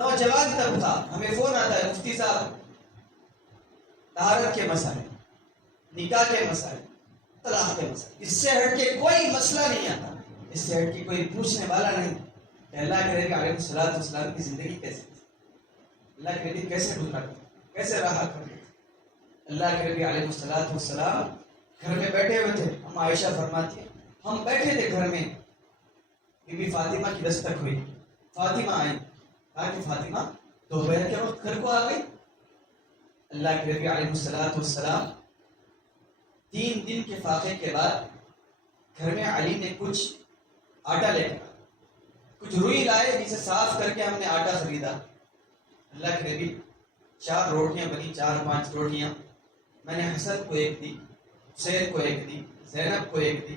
نوجوان طبقہ ہمیں فون آتا ہے مفتی صاحب طہارت کے مسائل، نکاح کے مسائل، طلاق کے مسائل، اس سے ہٹ کے کوئی مسئلہ نہیں آتا، اس سے ہٹ کے کوئی پوچھنے والا نہیں کہ اللہ کے نبی علیہ الصلوۃ والسلام کی زندگی کیسے تھی، اللہ کے نبی کیسے گزرا کرتے، کیسے رہا کرتے تھے۔ اللہ کے نبی علیہ الصلوۃ والسلام گھر میں بیٹھے ہوئے تھے، ہم عائشہ فرماتی ہیں ہم بیٹھے تھے گھر میں، بی بی فاطمہ کی دستک ہوئی، فاطمہ آئی، کہا کہ فاطمہ دوپہر کے وقت گھر کو آ گئی۔ اللہ کے نبی علیہ الصلوۃ والسلام 3 دن کے فاقے کے بعد گھر میں علی نے کچھ آٹا لے کر کچھ روئی لائے جسے صاف کر کے ہم نے آٹا خریدا۔ اللہ کے نبی 4 روٹیاں بنی، 4-5 روٹیاں، میں نے حسن کو ایک دی، حسین کو ایک دی، زینب کو ایک دی،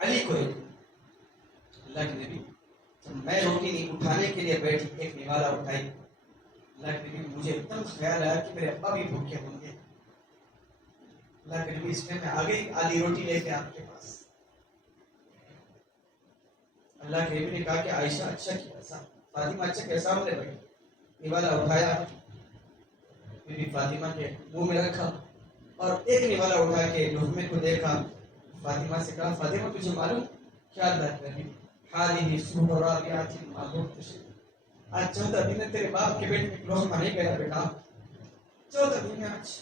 علی کو ایک دی۔ اللہ کے نبی جب میں روٹی نہیں اٹھانے کے لیے بیٹھی، ایک نوالا اٹھائی، اللہ کے نبی مجھے ایک دم خیال آیا کہ میرے ابا بھی بھوکے ہوں گے۔ اللہ کے نبی اس میں آ گئی آدھی روٹی لے کے آپ کے پاس۔ اللہ کے نبی نے کہا کہ عائشہ اچھا کیا، فاطمہ اچھا کیا، سامنے بیٹھی، نوالا اٹھایا، بی بی فاطمہ کے منہ میں رکھا اور ایک نوالا اٹھا کے لقمے کو دیکھا، فاطمہ سے کہا فاطمہ تجھے معلوم کیا بات کرنی، حالی صبح رابعات معبود تشریف، آج 14 دن تیرے باپ کے پیٹ میں لقمہ نہیں گیا بیٹا، 14 دن ہے آج۔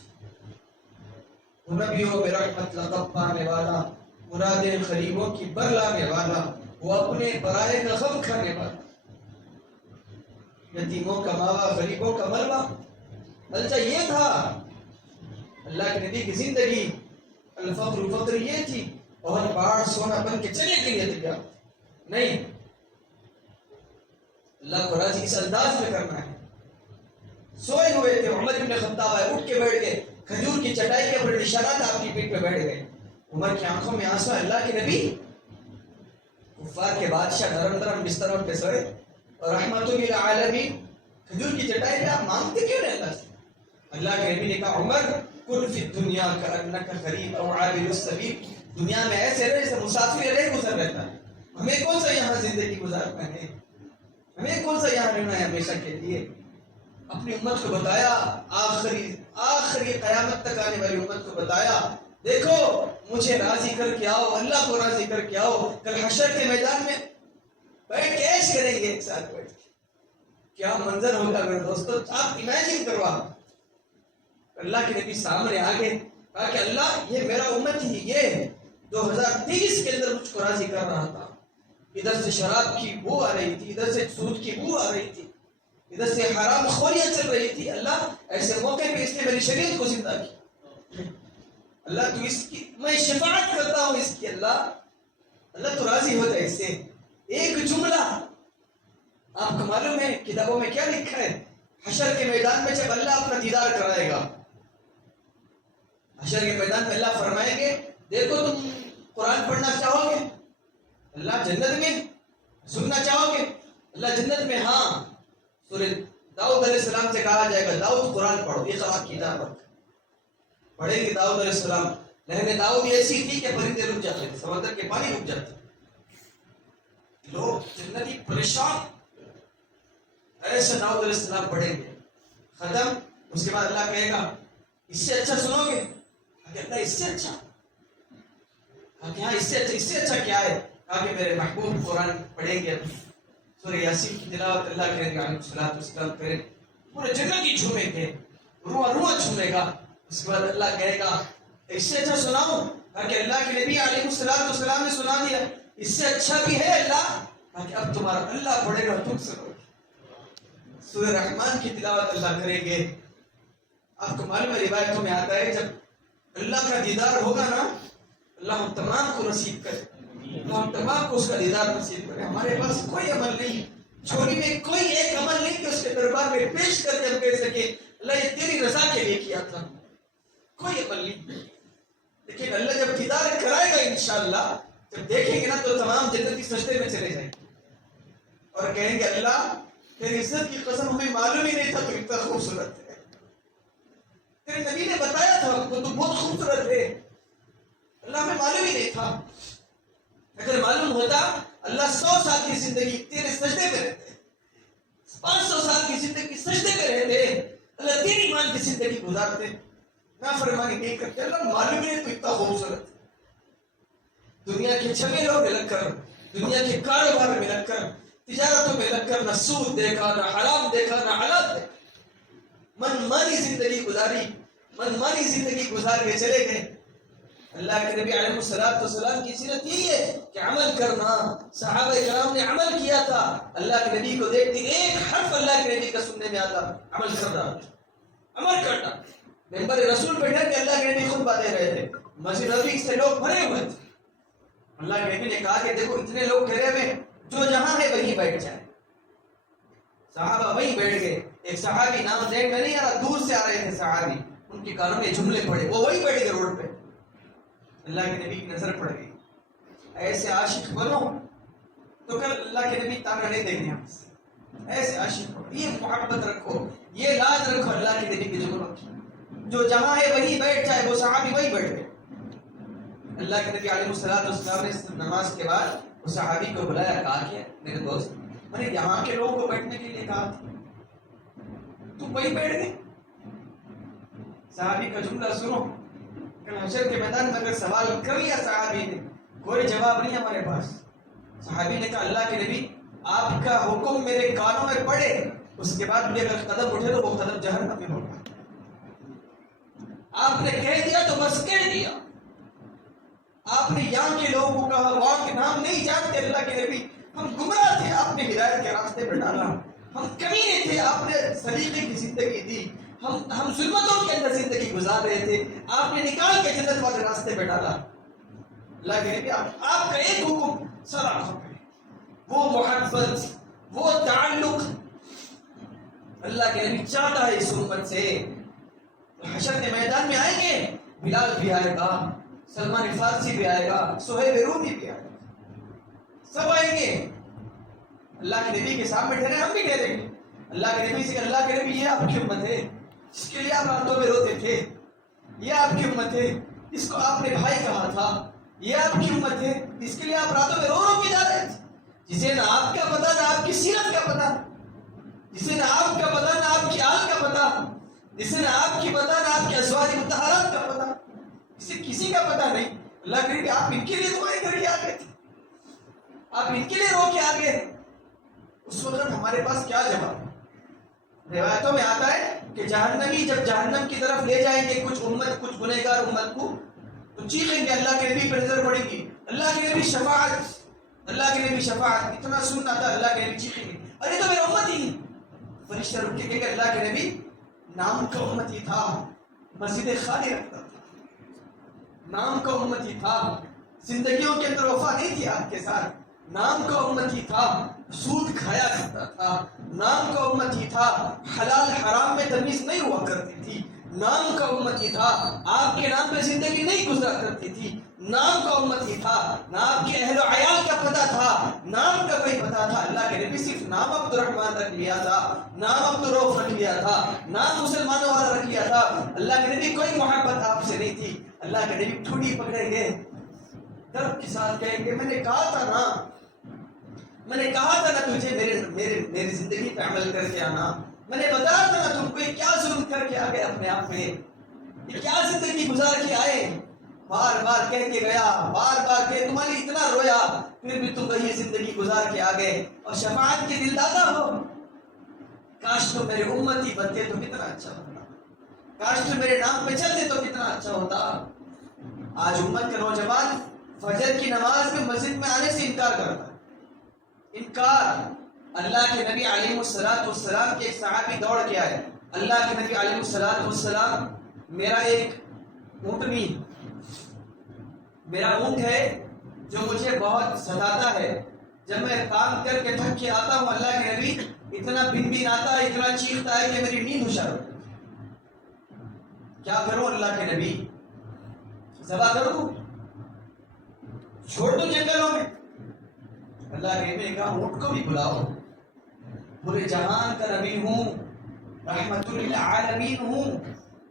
نبیوں میں رحمت لقب پانے والا، مرادیں غریبوں کی بر لانے والا، وہ اپنے برائے کا غم کھانے والا، یتیموں کا ماوا، غریبوں کا ملوا۔ بلچہ یہ تھا اللہ کے نبی کی زندگی، الفقر فقر یہ تھی اور باڑ سونا بن کے چلے کے لیے تیار نہیں، اللہ کو راضی اس انداز میں کرنا ہے۔ سوئے ہوئے تھے، عمر بن خطاب آئے، اٹھ کے بیٹھ گئے، کھجور کی چٹائی کے اوپر نشانات آپ کی پیٹ پہ بیٹھ گئے، عمر کی آنکھوں میں آنسو، اللہ کے نبی کفار کے بادشاہ نرم نرم بستروں پہ سوئے اور رحمت للعالمین کھجور کی چٹائی پہ آپ مانگتے کیوں نہیں اللہ سے؟ اللہ کے نبی نے کہا عمر کن فی الدنیا کأنک غریب او عابر السبیل، دنیا میں ایسے رہے جیسے مسافر رہ گزر رہتا ہے، ہمیں کون سا یہاں زندگی گزارنا ہے، ہمیں کون سا یہاں رہنا ہے ہمیشہ کے لیے۔ اپنی امت کو بتایا، آخری قیامت تک آنے والی امت کو بتایا دیکھو مجھے راضی کر کے آؤ، اللہ کو راضی کر کے آؤ، کل حشر کے میدان میں بیٹھ کے عیش کریں گے ایک ساتھ بیٹھ کے، کیا منظر ہوگا میرے دوستو، آپ امیجن کرو۔ اللہ کے نبی سامنے آگے کہا کہ اللہ یہ میرا امت ہی یہ 2023 کے اندر مجھ کو راضی کر رہا تھا، ادھر سے شراب کی بو آ رہی تھی، ادھر سے سود کی بو آ رہی تھی، ادھر سے حرام خوریاں چل رہی تھی، اللہ ایسے موقع پہ اس نے میری شریعت کو زندہ کیا، اللہ تو اس کی میں شفاعت کرتا ہوں اس کی، اللہ تو راضی ہو جائے اس سے۔ ایک جملہ آپ کو معلوم ہے کتابوں میں کیا لکھا ہے، حشر کے میدان میں جب اللہ اپنا دیدار کرائے گا، حشر کے میدان میں اللہ فرمائیں گے دیکھو تم قرآن پڑھنا چاہو گے، اللہ جنت میں سننا چاہو گے، اللہ جنت میں ہاں، سورہ داؤد علیہ السلام سے کہا جائے گا داؤد قرآن پڑھو، اقرأ کتابک، پڑھیں گے داؤد علیہ السلام، لہر داؤد ایسی تھی کہ پرندے رک جاتے تھے، سمندر کے پانی رک جاتے، لوگ جنتی پریشان، ایسے داؤد علیہ السلام پڑھیں گے، ختم، اس کے بعد اللہ کہے گا اس سے اچھا سنو گے، کہتا ہے اس سے اچھا، کہا کہ ہاں اس سے اچھا کیا ہے، کہا کہ میرے محبوب قرآن پڑھیں گے، سورہ یاسین کی تلاوت اللہ کریں گے علیہ الصلوۃ والسلام کریں، پورے جنت ہی جھومیں گے، روح جھومے گا، اس کے بعد اللہ کہے گا اس سے اچھا سناؤں، کہا کہ اللہ کے نبی علیہ الصلوۃ والسلام نے سنا دیا، اس سے اچھا بھی ہے اللہ، کہا کہ اب تمہارا اللہ پڑھے گا تم سنو گے، سورہ رحمان کی تلاوت اللہ کریں گے۔ آپ کو معلوم ہے روایتوں میں آتا ہے جب اللہ کا دیدار ہوگا نا، اللہ ہم تمام کو نصیب کرے، اللہ ہم تمام کو اس کا دیدار نصیب کرے، ہمارے پاس کوئی عمل نہیں، چھوڑی میں کوئی ایک عمل نہیں کہ اس کے دربار میں پیش کر کے ہم کہہ سکے اللہ یہ تیری رضا کے لیے کیا تھا، کوئی عمل نہیں، لیکن اللہ جب دیدار کرائے گا انشاءاللہ، جب دیکھیں گے نا تو تمام جنتی سجدے میں چلے جائیں گے اور کہیں گے اللہ تیری عزت کی قسم ہمیں معلوم ہی نہیں تھا تو اتنا خوبصورت ہے، تیرے نبی نے بتایا تھا ہم کو تو بہت خوبصورت ہے، اللہ ہمیں معلوم ہی نہیں تھا، اگر معلوم ہوتا اللہ 100 سال کی زندگی تیرے سجدے میں رہتے، 500 سال کی زندگی سجدے میں رہتے، اللہ تیری ایمان کی زندگی گزارتے، نافرمانی نہیں کرتے، اللہ معلوم ہے تو اتنا خوبصورت ہے۔ دنیا کے جھمیلوں میں لگ کر، دنیا کے کاروبار میں لگ کر، تجارتوں میں لگ کر نہ سود دیکھا، نہ حرام دیکھا، نہ حالات دیکھا، من مانی زندگی گزاری، من مانی زندگی گزار کے چلے گئے۔ اللہ کے نبی علیہ السلام کی سیرت یہی ہے کہ عمل کرنا۔ صحابہ کرام نے عمل کیا تھا، اللہ کے نبی کو دیکھتے ایک حرف اللہ کے نبی کا سننے میں آتا، عمل کرنا، عمل کرنا۔ ممبر رسول پہ ڈر کے اللہ کے نبی خطبہ دے رہے تھے، مسجد نبوی سے لوگ بھرے ہوئے تھے۔ اللہ کے نبی نے کہا کہ دیکھو اتنے لوگ گھرے ہوئے، جو جہاں ہے وہیں بیٹھ جائے۔ صحابہ وہیں بیٹھ گئے۔ ایک صحابی نام ذہن میں نہیں آ رہا، دور سے آ رہے تھے صحابی، ان کے کانوں میں جملے پڑے، وہ وہیں بیٹھ گئے روڈ پہ۔ اللہ کے نبی کی نظر پڑ گئی، ایسے عاشق بنو تو کل اللہ کے نبی تانا نہیں دیں گے ہم سے۔ ایسے عاشق بنو، یہ محبت رکھو، یہ لاج رکھو اللہ کے نبی کی ضرورت، جو جہاں ہے وہیں بیٹھ جائے۔ وہ صحابی وہیں بیٹھ گئے۔ اللہ کے نبی علیہ السلام نے نماز کے بعد اس صحابی کو بلایا، کہا کہ میرے دوست، میں نے یہاں کے لوگوں کو بیٹھنے کے لیے کہا تھا، تم وہیں بیٹھ گئے۔ صحابی کا جملہ سنو، کل حشر کے میدان میں اگر سوال کر لیا صحابی نے، کوئی جواب نہیں ہمارے پاس۔ صحابی نے کہا اللہ کے نبی آپ کا حکم میرے کانوں میں پڑے، اس کے بعد مجھے اگر قدم اٹھے تو وہ قدم جہنم میں ہوگا۔ آپ نے کہہ دیا تو بس کہہ دیا۔ آپ نے یہاں کے لوگوں کو کہا، وہاں کے نام نہیں جانتے اللہ کے نبی، ہم گمراہ تھے، آپ نے ہدایت کے راستے پہ ڈالا، ہم کمینے تھے، آپ نے سلیقے کی زندگی دی، ہم ظلمتوں کے اندر زندگی گزار رہے تھے، آپ نے نکال کے جنت والے راستے پہ ڈالا۔ اللہ کے نبی آپ کا ایک حکم سر آنکھوں پہ، وہ محبت، وہ تعلق اللہ کے نبی چاہتا ہے اس امت سے۔ حشر کے میدان میں آئیں گے، بلال بھی آئے گا، سلمان فارسی بھی آئے گا، سہیب رومی بھی آئے گا، سب آئیں گے اللہ کے نبی کے سامنے ٹھہرے، ہم بھی ٹھہریں گے۔ اللہ کے نبی سے کہ اللہ کے نبی یہ آپ کی امت ہے جس کے لیے آپ راتوں میں روتے تھے، یہ آپ کی امت ہے جس کو آپ نے بھائی کہا تھا، یہ آپ کی امت ہے جس کے لیے آپ راتوں میں رو رو کے جا رہے تھے، جسے نہ آپ کا پتہ نہ آپ کی سیرت کا پتہ، جسے نہ آپ کا پتہ نہ آپ کی آل کا پتہ، جسے نہ آپ کی پتہ نہ آپ کے ازواج مطہرات کا پتہ، کسی کا پتہ نہیں۔ اللہ کرے کہ آپ ان کے لیے دعائیں کر کے آگے تھے، آپ ان کے لیے رو کے آگے۔ اس وقت ہمارے پاس کیا جواب؟ روایتوں میں آتا ہے کہ جہنمی جب جہنم کی طرف لے جائیں گے کچھ امت، کچھ گنہگار امت کو، تو چیخیں گے، اللہ کے نبی پر نظر پڑے گی، اللہ کے نبی شفاعت، اللہ کے نبی شفاعت۔ اتنا سننا تھا، اللہ کے نبی چیخیں گے، ارے تو میرا امت ہی۔ فرشتہ رک کے کہیں گے اللہ کے نبی نام کا امت ہی تھا، مسجد خالی رکھتا تھا، نام کا امت ہی تھا، زندگیوں کے اندر وفا نہیں تھی آپ کے ساتھ، نام کا امت ہی تھا، سود کھایا کرتا تھا، نام کا امت ہی تھا، حلال حرام میں تمیز نہیں ہوا کرتی تھی، نام کا امت ہی تھا، آپ کے نام پہ زندگی نہیں گزرا کرتی تھی، نام کا امت ہی تھا، نہ آپ کے اہل و عیال کا پتہ تھا، نام کا کوئی پتہ تھا۔ اللہ کے نبی صرف نام عبد الرحمن رکھ لیا تھا، نام عبد الرؤف رکھ لیا تھا، نام مسلمانوں والا رکھ لیا تھا۔ اللہ کے نبی کوئی محبت آپ سے نہیں تھی۔ اللہ کے نبی ٹھوڑی پکڑیں گے، درد کے ساتھ کہیں گے میں نے کہا تھا نا، میں نے کہا تھا نا تجھے میری زندگی پہ عمل کر کے آنا، میں نے بتایا تھا نا تم کو یہ کیا ظلم کر کے آگے اپنے آپ میں، یہ کیا زندگی گزار کے آئے، بار بار کہہ کے گیا، بار بار کہ تمہارے اتنا رویا، پھر بھی تم وہی زندگی گزار کے آگے اور شفاعت کے دل دادا ہو۔ کاش تو میرے امتی بنتے تو کتنا اچھا ہوتا، کاش تو میرے نام پہ چلتے تو کتنا اچھا ہوتا۔ آج امت کا نوجوان فجر کی نماز میں مسجد میں آنے سے انکار کرتا ہے، انکار۔ اللہ کے نبی علیہ السلام کے ایک صحابی دوڑ کے آئے، اللہ کے نبی علیہ السلام میرا ایک اونٹنی، میرا اونٹ ہے جو مجھے بہت ستاتا ہے، جب میں کام کر کے تھک کے آتا ہوں اللہ کے نبی اتنا بن آتا ہے، اتنا چیختا ہے کہ میری نیند ہوشر ہوتی ہے، کیا کروں اللہ کے نبی؟ ذبح کر دوں، چھوڑ دو جنگلوں میں؟ اللہ کے نبی نے کہا اونٹ کو بھی بلاؤ، پورے جہان کا نبی ہوں، رحمت للعالمین ہوں،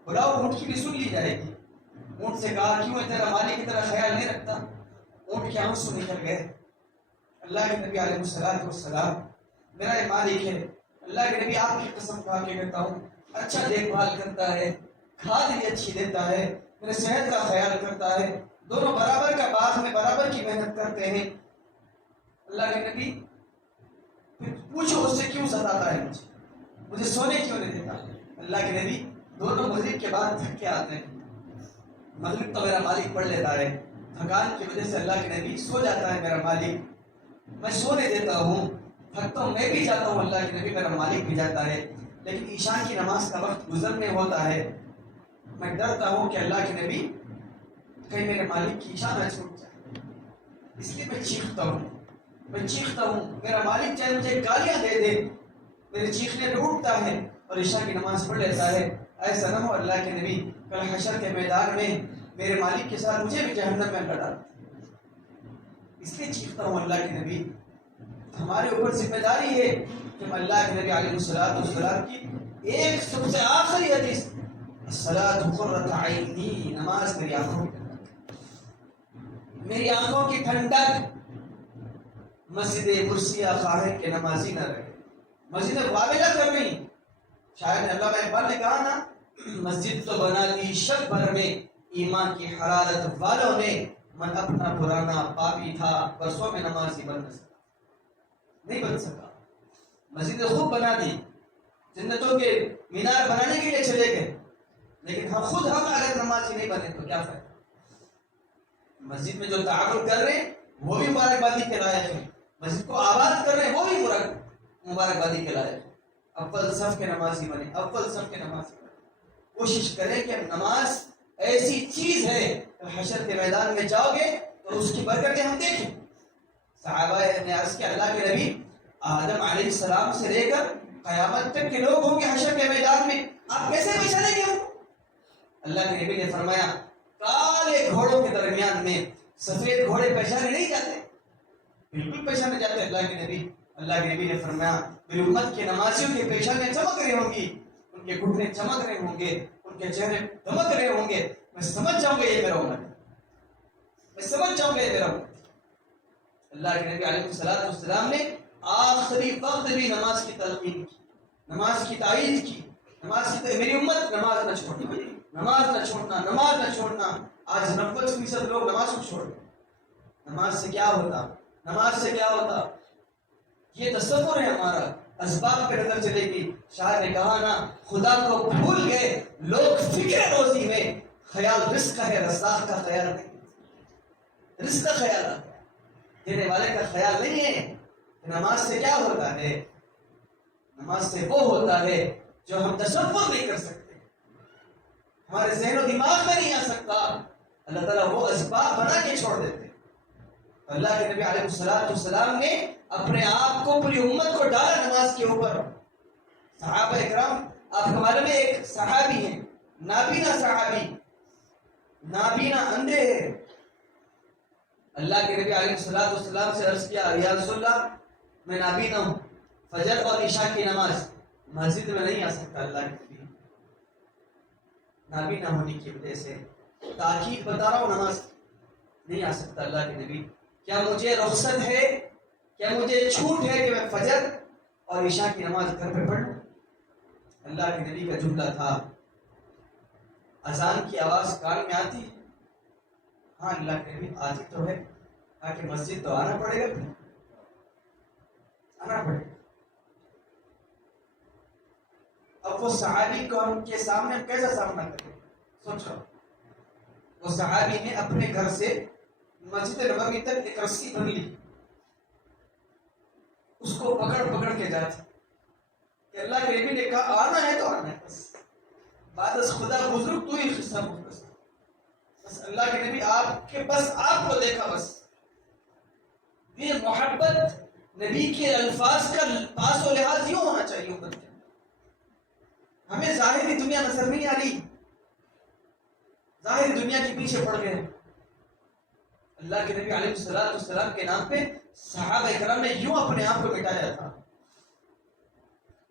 بلاؤ، اونٹ کی بھی سن لی جائے گی۔ اونٹ سے کہا کیوں ہے تیرا مالک کی طرح خیال نہیں رکھتا؟ اونٹ کے آنسو نکل گئے۔ اللہ کے نبی علیہ السلام میرا یہ مالک ہے، اللہ کے نبی آپ کی قسم کھا کے کہتا ہوں اچھا دیکھ بھال کرتا ہے، کھاد بھی اچھی دیتا ہے، میرے صحت کا خیال کرتا ہے، دونوں برابر کا باغ میں برابر کی محنت کرتے ہیں۔ اللہ کے نبی پھر پوچھو اس سے کیوں ستاتا ہے مجھے سونے کیوں نہیں دیتا؟ اللہ کے نبی دونوں مغرب کے بعد تھک کے آتے ہیں، مغرب تو میرا مالک پڑھ لیتا ہے، تھکان کی وجہ سے اللہ کے نبی سو جاتا ہے میرا مالک، میں سونے دیتا ہوں، تھکتا ہوں میں بھی جاتا ہوں، اللہ کے نبی میرا مالک بھی جاتا ہے، لیکن عشاء کی نماز کا وقت گزرنے ہوتا ہے، میں ڈرتا ہوں کہ اللہ کے نبی کہیں میرے مالک کی عشاء نہ چھوٹ جائے، اس لیے میں چیختا ہوں، میرا مالک چاہے مجھے گالیاں دے دے، میرے چیخنے پہ اٹھتا ہے اور عشاء کی نماز پڑھ لیتا ہے۔ ایسا نہ ہو اللہ کے نبی کل حشر کے میدان میں میرے مالک کے ساتھ مجھے بھی جہنم میں ڈالا، اس لیے چیختا ہوں اللہ کے نبی۔ ہمارے اوپر ذمہ داری ہے کہ ہم اللہ کے نبی علیہ الصلوۃ والسلام کی ایک سب سے آخری حدیث الصلاۃ قرۃ عینی، نماز میری آنکھوں کی ٹھنڈک، مسجد مرسیہ خواہر کے نمازی نہ رہے، مسجد قابلہ کر نہیں، شاید علامہ اقبال نے کہا نا مسجد تو بنا دی شب بھر میں ایمان کی حرارت والوں نے، من اپنا پرانا پاپی تھا برسوں میں نمازی بن نہ سکا، نہیں بن سکا، مسجد خوب بنا دی، جنتوں کے مینار بنانے کے لیے چلے گئے، لیکن ہم اگر نمازی نہیں بنے تو کیا فائدہ؟ مسجد میں جو تعاون کر رہے ہیں وہ بھی مبارکبادی کے لائق ہیں، مسجد کو آباد کر رہے ہیں وہ بھی مبارکبادی کے لائق ہیں، اول صف کے نمازی بنے، کوشش کریں کہ نماز ایسی چیز ہے حشر کے میدان میں جاؤ گے تو اس کی برکتیں ہم دیکھیں۔ صحابہ نے عرض کیا اللہ کے نبی آدم علیہ السلام سے لے کر قیامت تک کے لوگ ہوں گے حشر کے میدان میں، آپ کیسے پہچانیں گے؟ اللہ کے نبی نے فرمایا کالے گھوڑوں کے درمیان میں سفید گھوڑے پہچانے نہیں جاتے، بالکل پہچانے جاتے اللہ کے نبی نے فرمایا میری امت کے نمازیوں کے پیشانے چمک رہے ہوں گی، ان کے گھٹنے چمک رہے ہوں گے، ان کے چہرے دمک رہے ہوں گے، میں سمجھ جاؤں گا یہ میرا امت اللہ کے نبی علیہ الصلوۃ والسلام نے آخری وقت بھی نماز کی تلقین کی، نماز کی تائید کی، میری امت نماز نہ چھوڑنا۔ آج 90% لوگ نماز کو چھوڑ گئے۔ نماز سے کیا ہوتا؟ یہ تصور ہے ہمارا، اسباب پہ نظر چلے گی۔ شاعر نے کہا نا خدا کو بھول گئے لوگ فکر روزی میں، خیال رزق کا ہے رزاق کا خیال نہیں، رزق کا خیال آتا ہے، دینے والے کا خیال نہیں ہے۔ نماز سے کیا ہوتا ہے؟ نماز سے وہ ہوتا ہے جو ہم تصور نہیں کر سکتے، ہمارے ذہن و دماغ میں نہیں آ سکتا، اللہ تعالیٰ وہ اسباب بنا کے چھوڑ دیتے۔ اللہ کے نبی علیہ الصلوۃ والسلام نے اپنے آپ کو پوری امت کو ڈالا نماز کے اوپر۔ صحابہ اکرام، آپ کے معلوم ہے ایک صحابی ہیں نابینا صحابی، نابینا اندھے ہیں، اللہ کے نبی علیہ الصلوۃ والسلام سے عرض کیا یا رسول اللہ میں نابینا ہوں، فجر اور عشاء کی نماز مسجد میں نہیں آ سکتا، اللہ کے نبی نابینا ہونے کی وجہ سے تاکید بتا رہا ہوں نماز نہیں آ سکتا، اللہ کے نبی کیا مجھے رخصت ہے، کیا مجھے چھوٹ ہے کہ میں فجر اور عشاء کی نماز گھر پہ پڑھ لوں؟ اللہ کے نبی کا جملہ تھا اذان کی آواز کان میں آتی ہے؟ ہاں اللہ کے نبی آتی تو ہے، تاکہ مسجد تو آنا پڑے گا، اب وہ صحابی کو ہم کے سامنے کیسا سامنا کریں؟ سوچو، وہ صحابی نے اپنے گھر سے مسجد نبوی تک ایک رسی بن لی، اس کو پکڑ کے جاتے کہ اللہ کے نبی نے کہا آنا ہے تو آنا ہے، بعد از خدا بزرگ تو ہی قصہ مختصر، بس اللہ کے نبی آپ کو دیکھا، بس یہ محبت نبی کے الفاظ کا پاس و لحاظ یوں ہونا چاہیے امت کے، ہمیں ظاہری دنیا نظر نہیں آ رہی، ظاہری دنیا کے پیچھے پڑ گئے۔ اللہ کے نبی علیہ الصلوۃ والسلام کے نام پہ صحابہ کرام نے یوں اپنے آپ کو مٹایا تھا۔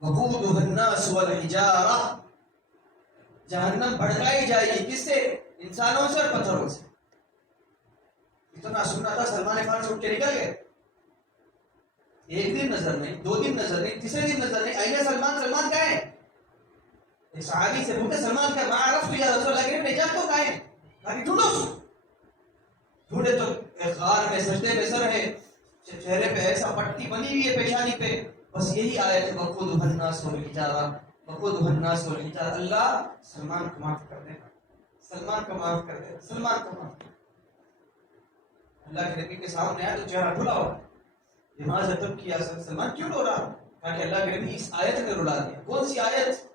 وقودها الناس والحجارہ، جہنم بھڑکائی جائے گی کس سے؟ انسانوں سے اور پتھروں سے۔ اتنا سننا تھا سلمان خان سے اٹھ کے نکل گئے، ایک دن نظر نہیں، 2 دن نظر نہیں، تیسرے دن نظر نہیں، آئیے سلمان کہاں ہے؟ ایک صحابی سے پوچھے سلمان کا ما عرفت یا رسول اللہ کے نجات تو کہاں ہے؟ کہا ڈھونڈو اس کو. ڈھونڈے تو ایک غار میں سجدے میں سر ہے، چہرے پہ ایسا پٹی بنی ہوئی ہے پیشانی پہ، بس یہی آیت ہے وقودہ الناس والحجارہ وقودہ الناس والحجارہ. اللہ سلمان کو معاف کر دے، سلمان کو معاف کر دے، سلمان کو معاف کر دے. اللہ کے نبی کے سامنے آیا تو چہرہ کھلا ہوا. لماذا تبکی یا سلمان، کیوں رو رہا؟ کہا کہ اللہ کے نبی اس آیت نے رلا دیا. کون سی آیت؟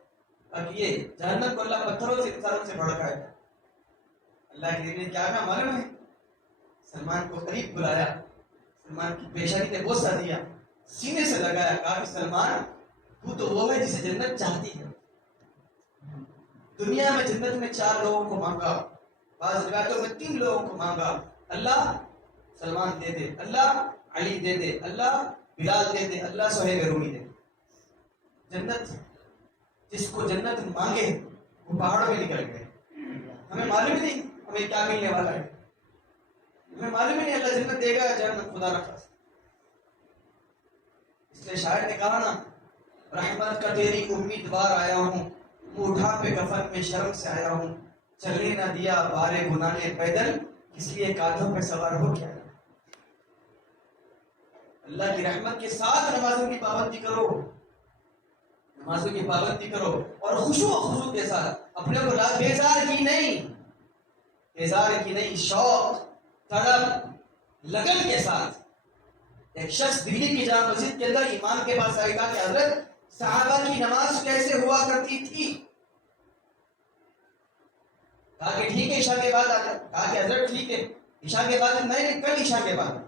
کہ یہ جہنم کو اللہ پتھروں سے انسانوں سے بھڑکائے گا. اللہ کے نبی نے کیا کہا معلوم ہے؟ سلمان کو قریب بلایا، سلمان کی پیشانی پہ بوسہ دیا، سینے سے لگایا، کہا کہ سلمان تو تو وہ ہے جسے جنت چاہتی ہے. دنیا میں جنت میں 4 لوگوں کو مانگا، بعض روایتوں میں 3 لوگوں کو مانگا. اللہ سلمان دے دے، اللہ علی دے دے، اللہ بلال دے دے، اللہ صہیب رومی دے دے. جنت جس کو جنت مانگے وہ پہاڑوں میں نکل گئے. ہمیں معلوم ہی نہیں ہمیں کیا ملنے والا ہے، ہمیں معلوم ہی نہیں اللہ جنت دے گا جنت خدا نہ خاص. اس لیے شاعر نے کہا نا رحمت کا تیری امیدوار آیا ہوں، اٹھا پہ کفن میں شرم سے آیا ہوں، چلنے نہ دیا بارے گناہ نے پیدل، اس لیے کاندھوں پہ سوار ہو کیا. اللہ کی رحمت کے ساتھ نمازوں کی پابندی کرو، نمازوں کی پابندی کرو، اور خشوع و خضوع کے ساتھ اپنے کو بیزار کی نہیں، بیزار کی نہیں، شوق طلب لگن کے ساتھ. ایک شخص دلی کی جامع مسجد کے اندر امام کے پاس آئے گا کہ حضرت صحابہ کی نماز کیسے ہوا کرتی تھی؟ کہا کہ ٹھیک ہے عشاء کے بعد آ جائے. کہا کہ حضرت ٹھیک ہے عشاء کے بعد نہیں، کل عشاء کے بعد.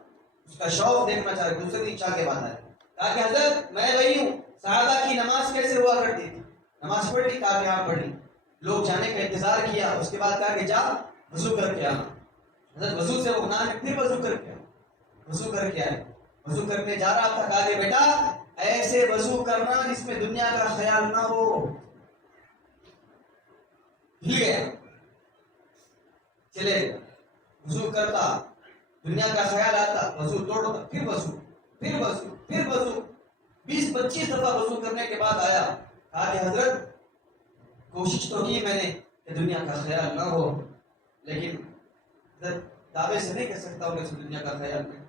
اس کا شوق دیکھنا چاہ رہے دوسرے دن عشاء کے بعد آئے. کہا کہ حضرت میں وہی ہوں، صحابہ کی نماز کیسے ہوا کرتی تھی؟ نماز پڑھ لی؟ کہا کہ ہاں پڑھ لی. لوگ جانے کا انتظار کیا، اس کے بعد کہا کہ جا وضو کر کے آنا. حضرت وضو سے وہ گناہ نے پھر وضو کر کے وضو کر کے آئے. وضو کرنے جا رہا تھا، کہا کہ بیٹا ایسے وضو کرنا جس میں دنیا کا خیال نہ ہو. ہل گیا، چلے وضو کرتا، دنیا کا خیال آتا، وضو توڑتا، پھر وضو، پھر وضو، پھر وضو. 20-25 دفعہ وضو کرنے کے بعد آیا. کہا کہ حضرت کوشش تو کی میں نے کہ دنیا کا خیال نہ ہو، لیکن حضرت دعوے سے نہیں کہہ سکتا ہوں کہ دنیا کا خیال نہیں.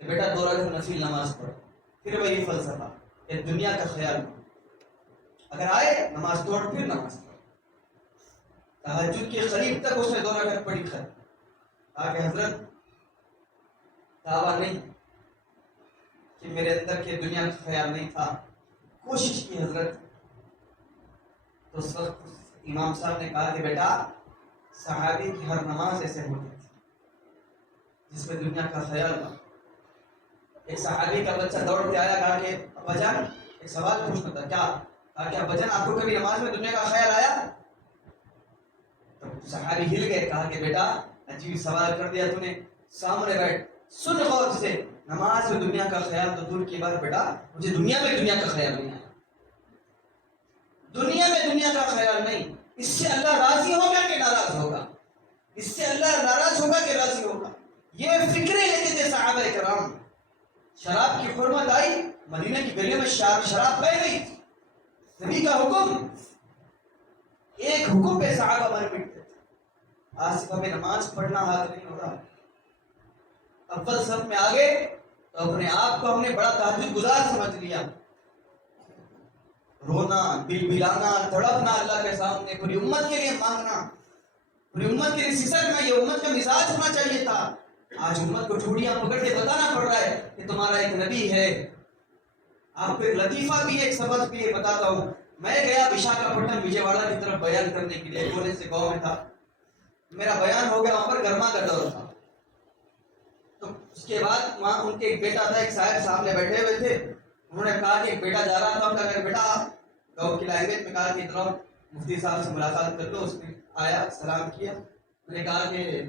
کہ بیٹا 2 رکعت نفل نماز پڑھ. پھر وہی فلسفہ کہ دنیا کا خیال نہ، اگر آئے نماز توڑ پھر نماز پڑھ. تہجد کے قریب تک اس نے 2 رکعت پڑھی خیر. کہا کہ حضرت دعویٰ نہیں کہ میرے اندر کے دنیا کا خیال نہیں تھا، کوشش کی حضرت. تو اس وقت امام صاحب نے کہا کہ بیٹا صحابی کی ہر نماز ایسے ہوتی تھی جس میں دنیا کا خیال نہ. ایک صحابی کا بچہ دوڑ کے آیا، کہا کہ ابا جان ایک سوال پوچھنا تھا. کیا؟ کہا کہ ابا جان آپ کو کبھی نماز میں دنیا کا خیال آیا؟ تو صحابی ہل گئے. کہا کہ بیٹا عجیب سوال کر دیا تو نے، سامنے بیٹھ سن غور سے. نماز میں دنیا کا خیال تو دور کی بات بیٹا، مجھے دنیا میں دنیا کا خیال نہیں آیا. دنیا میں دنیا کا خیال نہیں. اس سے اللہ راضی ہوگا کہ ناراض ہوگا؟ اس سے اللہ ناراض ہوگا کہ راضی ہوگا؟ یہ فکریں لیتے تھے صحابہ کرام. شراب کی حرمت آئی، مدینہ کی گلیوں میں شراب بہ گئی تھی. نبی کا حکم، ایک حکم پہ صحابہ مر مٹتے تھے. آج صبح میں نماز پڑھنا ہاتھ نہیں ہو رہا. اول صف میں آگے تو اپنے آپ کو ہم نے بڑا تہجد گزار سمجھ لیا. رونا، بل بلانا، تڑپنا اللہ کے سامنے، پوری امت کے لیے مانگنا، پوری امت کے لیے سسکنا، یہ امت کا مزاج ہونا چاہیے تھا. آج امت کو ٹھوڑیاں پکڑ کے بتانا پڑ رہا ہے کہ تمہارا ایک نبی ہے. آپ کو ایک لطیفہ بھی، ایک سبق بھی یہ بتاتا ہوں. میں گیا وشاکھاپٹنم وجے واڑہ کی طرف بیان کرنے کے لیے، کونے سے گاؤں میں تھا. میرا بیان ہو گیا، وہاں پر گرما کا دور تھا. تو اس کے بعد وہاں ان کے ایک بیٹا تھا، ایک صاحب سامنے بیٹھے ہوئے تھے. انہوں نے کہا کہ ایک بیٹا جا رہا تھا، ان کا بیٹا گاؤں کی لینگویج میں کہا کہ ادھر مفتی صاحب سے ملاقات کر لو. اس نے آیا، سلام کیا. میں نے کہا کہ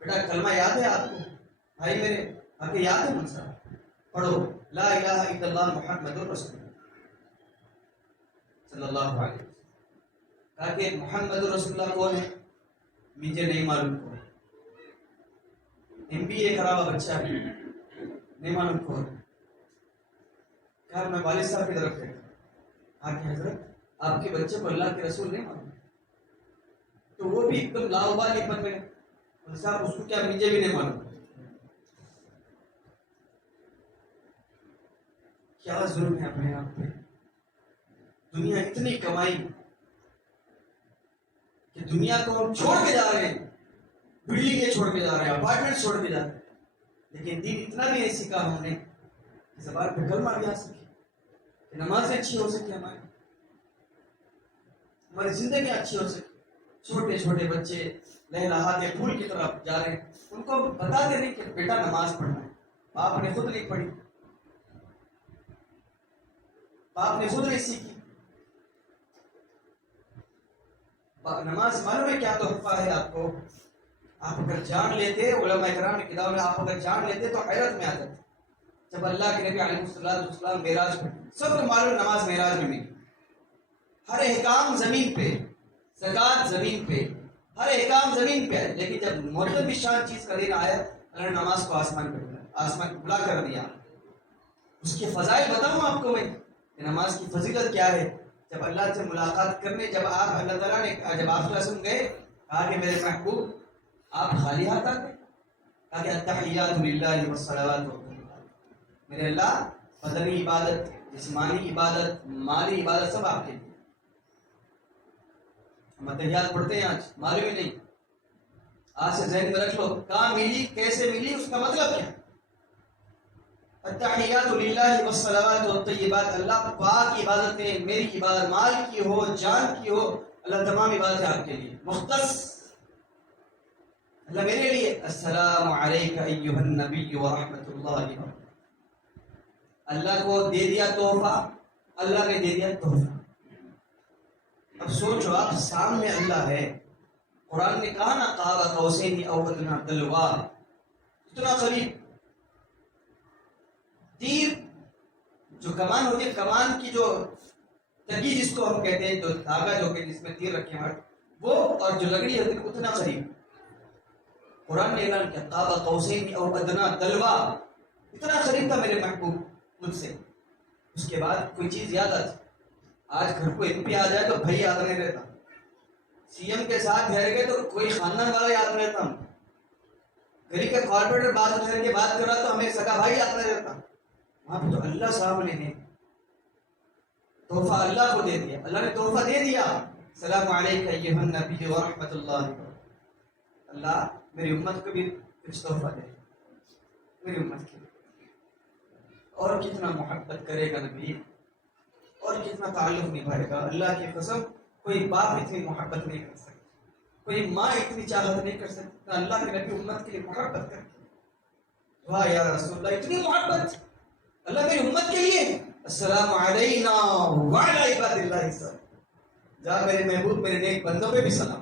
بیٹا کلمہ یاد ہے آپ کو؟ بھائی میرے کہا کہ یاد ہے منصا، پڑھو لا الہ الا اللہ محمد رسول اللہ صلی اللہ علیہ وسلم. کہا کہ محمد رسول اللہ کون ہے؟ مجھے نہیں معلوم کون. MBA کرا ہوا بچہ بھی نہیں معلوم کون. کہا میں والد صاحب کی طرف دیکھا، کہا کہ حضرت آپ کے بچے کو اللہ کے رسول نہیں مانا، تو وہ بھی ایک دم لاؤبالی پن میں، صاحب اس کو کیا مجھے بھی نہیں مانا. کیا ظلم ہے اپنے آپ پہ. دنیا اتنی کمائی کہ دنیا کو ہم چھوڑ کے جا رہے ہیں، بلڈنگیں چھوڑ کے جا رہے ہیں، اپارٹمنٹ چھوڑ کے جا رہے ہیں، لیکن دین اتنا بھی نہیں سیکھا ہم نے کہ زبان پہ کلمہ بھی آ سکے، کہ نمازیں اچھی ہو سکے، ہماری زندگی اچھی ہو سکے. چھوٹے چھوٹے بچے لہلہاتے پھول کی طرف جا رہے ہیں، ان کو بتاتے نہیں کہ بیٹا نماز پڑھنا ہے. باپ نے خود نہیں پڑھی، باپ نے خود نہیں سیکھی. نماز معلوم ہے کیا تحفہ ہے آپ کو؟ آپ اگر جان لیتے، علماء کرام کی کتاب میں آپ اگر جان لیتے تو حیرت میں آ جاتے. جب اللہ کے نبی علیہ السلام معراج پہ، سب کو معلوم نماز معراج میں ملی، ہر احکام زمین پہ، زکات زمین پہ، ہر احکام زمین پہ ہے، لیکن جب معتبر شان چیز کا دن آیا، اللہ نے نماز کو آسمان پہ بلا کر دیا. اس کے فضائل بتاؤں آپ کو میں کہ نماز کی فضیلت کیا ہے. جب اللہ سے ملاقات کرنے، جب آپ اللہ تعالیٰ نے جب آپ وسلم گئے، کہا کہ میرے محبوب آپ خالی ہاتھ آتے، کہا کہ التحیات للہ والصلوات، میرے اللہ بدنی عبادت، جسمانی عبادت، مالی عبادت سب آپ کے لیے. ہم التحیات پڑھتے ہیں آج، معلوم ہی نہیں. آج سے ذہن میں رکھ لو، کہاں ملی، کیسے ملی، اس کا مطلب کیا. التحیات للہ والصلوات والطیبات، اللہ پاک عبادتیں، میری عبادت مال کی ہو، جان کی ہو، اللہ تمام عبادتیں آپ کے لیے مختص. اللہ میرے لیے السلام علیک ایھا النبی ورحمۃ اللہ وبرکاتہ. اللہ کو دے دیا تحفہ، اللہ نے دے دیا تحفہ. اب سوچو آپ، سامنے اللہ ہے. قرآن نے کہا نا قاب قوسین او ادنی دلوا، اتنا قریب. تیر جو کمان ہوتی ہے، کمان کی جو تگی جس کو ہم کہتے ہیں، جو دھاگا جو کہ جس میں تیر رکھے ہیں وہ، اور جو لکڑی ہوتی ہے اتنا قریب. قرآن نے اعلان کیا قاب قوسین او ادنی دلوا، اتنا قریب تھا میرے محبوب مجھ سے. اس کے بعد کوئی چیز یاد آتی. آج گھر کو MP آ جائے تو بھائی یاد نہیں رہتا، CM کے ساتھ ٹھہر گئے تو کوئی خاندان والا یاد نہیں رہتا، گھر کا کارپوریٹر بات ٹھہر کے بات کر رہا تو ہمیں سگا بھائی یاد نہیں رہتا. وہاں پہ تو اللہ صاحب نے تحفہ اللہ کو دے دیا. اللہ نے تحفہ دے دیا، السلام علیک ایھا النبی ورحمۃ اللہ. اللہ میری امت کو بھی کچھ تحفہ دے، میری امت کے لیے. اور کتنا محبت کرے گا نبی، اور کتنا تعلق نبھائے گا. اللہ کی قسم کوئی باپ اتنی محبت نہیں کر سکتا، کوئی ماں اتنی چاہت نہیں کر سکتی. اللہ کے نبی امت کے لیے محبت کرتے. واہ یا رسول اللہ، اتنی محبت اللہ میری امت کے لیے. السلام علینا وعلی عباد اللہ الصالحین. جا میرے محبوب، میرے نیک بندوں پہ بھی سلام.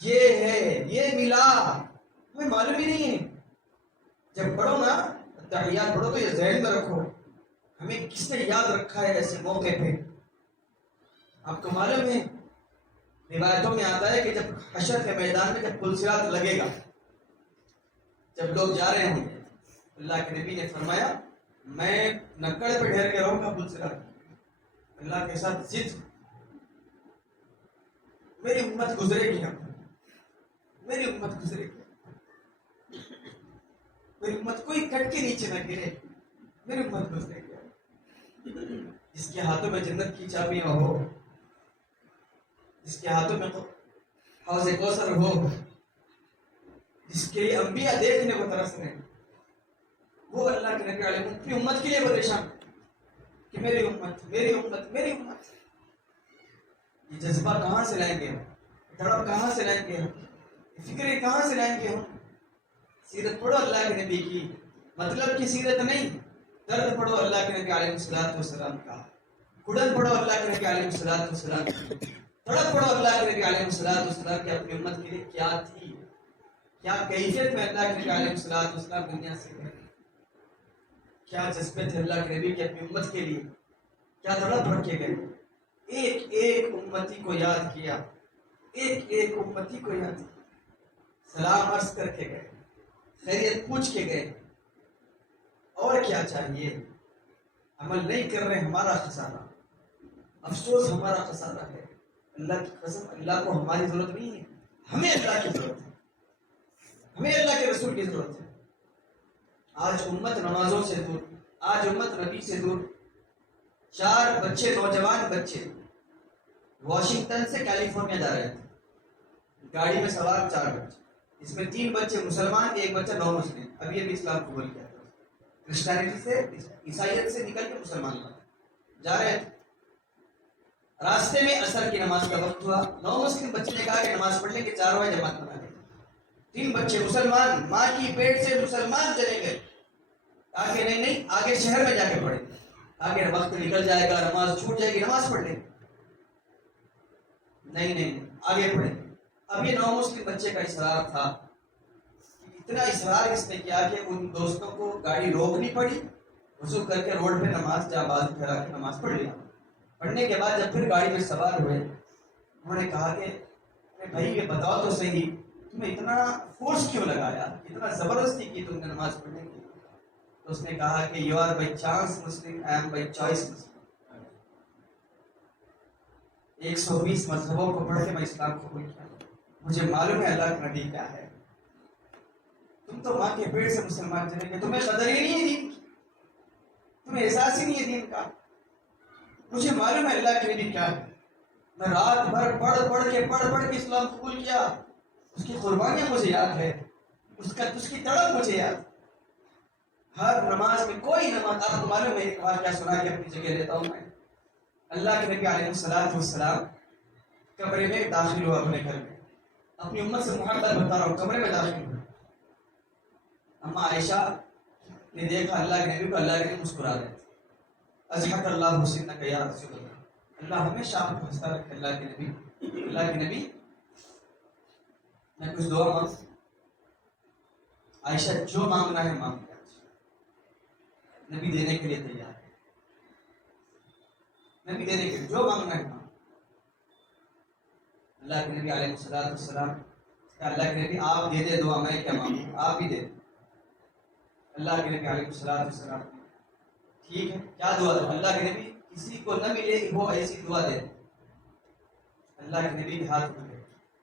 یہ ہے، یہ ملا، ہمیں معلوم ہی نہیں ہے. جب پڑھو نا تحیات پڑھو تو یہ ذہن میں رکھو، ہمیں کس نے یاد رکھا ہے ایسے موقع پہ. آپ کو معلوم ہے روایتوں میں آتا ہے کہ جب حشر کے میدان میں جب پلسرات لگے گا، جب لوگ جا رہے ہوں گے، اللہ کے نبی نے فرمایا میں نکڑ پہ ٹھہر کے رہوں گا پلسرات. اللہ کے ساتھ ضد، میری امت گزرے گی، میری امت گزرے گی، میری امت کوئی کٹ کے نیچے نہ گرے، میری امت گزرے گی. جس کے ہاتھوں میں جنت کی چابیاں ہو، جس کے ہاتھوں میں حوض کوثر ہو، جس کے لیے انبیاء دیکھنے کو ترس رہے ہیں، وہ اللہ کے نبی علیہ اپنی امت کے لیے پریشان کہ میری امت، میری امت، میری امت. یہ جذبہ کہاں سے لائیں گے ہم؟ تڑپ کہاں سے لائیں گے ہم؟ فکریں کہاں سے لائیں گے ہم؟ سیرت پڑھو اللہ کے نبی کی، مطلب کی سیرت نہیں. درد پڑھو اللہ کے نبی علیہ السلام کا، کڑن پڑھو اللہ کے نبی علیہ السلام کی، تڑپ پڑھو اللہ کے نبی علیہ السلام کی اپنی امت کے لیے کیا تھی، کیا کیفیت میں اللہ کے نبی علیہ السلام دنیا سے گئے، کیا جذبے تھے اللہ کے نبی کی اپنی امت کے لیے، کیا تڑپ رکھ کے گئے. ایک ایک امتی کو یاد کیا، ایک ایک امتی کو یاد کیا، سلام عرض کر کے گئے، خیریت پوچھ کے گئے. اور کیا چاہیے؟ عمل نہیں کر رہے ہمارا خسارہ، افسوس ہمارا خسارہ ہے۔ اللہ کی قسم، اللہ کو ہماری ضرورت نہیں ہے، ہمیں اللہ کی ضرورت ہے، ہمیں اللہ کے رسول کی ضرورت ہے۔ آج امت نمازوں سے دور، آج امت نبی سے دور۔ 4 بچے، نوجوان بچے واشنگٹن سے کیلیفورنیا جا رہے تھے، گاڑی میں سوار 4 بچے، اس میں 3 بچے مسلمان، 1 بچہ نو مسلم، ابھی اسلام قبول کیا تھا، کرسچینٹی سے، عیسائیت سے نکل کے مسلمان بنا، جا رہے تھے۔ راستے میں عصر کی نماز کا وقت ہوا، 9 مسلم بچے نے کہا کہ نماز پڑھ لیں کہ 4 بجے جماعت بنا لیں۔ 3 بچے مسلمان، ماں کی پیٹ سے مسلمان چلے گئے، کہا کہ نہیں آگے شہر میں جا کے پڑھیں، کہا کہ وقت نکل جائے گا، نماز چھوٹ جائے گی، نماز پڑھ لیں، نہیں آگے پڑھیں۔ اب یہ 9 مسلم بچے کا اصرار تھا، اتنا اصرار اس نے کیا کہ ان دوستوں کو گاڑی روکنی پڑی، وضو کر کے روڈ پہ نماز جا باز پھیرا کے نماز پڑھ لیا۔ پڑھنے کے بعد جب پھر گاڑی میں سوار ہوئے، انہوں نے کہا کہ بھائی یہ بتاؤ تو صحیح، تمہیں اتنا فورس کیوں لگایا، اتنا زبردستی کی تم نے نماز پڑھنے کی؟ تو اس نے کہا کہ you are by chance Muslim, I am by choice Muslim. 120 مذہبوں کو پڑھ کے میں اسلام قبول کیا، مجھے معلوم ہے اللہ کا نبی کیا ہے۔ تم تو ماں کے پیٹ سے مسلمان چلے گئے، تمہیں قدر ہی نہیں ہے دین کی، تمہیں احساس ہی نہیں ہے دین کا۔ مجھے معلوم ہے اللہ کے نبی کیا ہے، میں رات بھر پڑھ کے اسلام قبول کیا، اس کی قربانیاں مجھے یاد ہے، اس کی تڑپ مجھے یاد۔ ہر نماز میں کوئی نماز، آپ کو معلوم ہے ایک واقعہ سنا کے اپنی جگہ لیتا ہوں میں۔ اللہ کے نبی علیہ السلام کمرے میں داخل ہوا، اپنے گھر میں، اپنی امت سے محبت بتا رہا ہوں، کمرے میں داخل ہوا۔ اما عائشہ نے دیکھا اللہ کے نبی کو، اللہ کے نبی مسکرا رہے تھے، اضحک اللہ حسینک یا رسول اللہ، اللہ ہمیشہ آپ کو ہنستا رکھے۔ اللہ کے نبی میں کچھ دعا مانگ، عائشہ جو مانگنا ہے مانگ، نبی دینے کے لیے تیار ہے، نبی دینے کے لیے جو مانگنا ہے مانگ۔ اللہ کے نبی علیہ السلام، اللہ کے نبی آپ دے دے دعا، میں کیا مانگوں، آپ ہی دے۔ اللہ کے نبی علیہ السلام، ٹھیک ہے کیا دعا دو؟ اللہ کے نبی کسی کو نہ ملے وہ ایسی دعا دے۔ اللہ کے نبی کے ہاتھ میں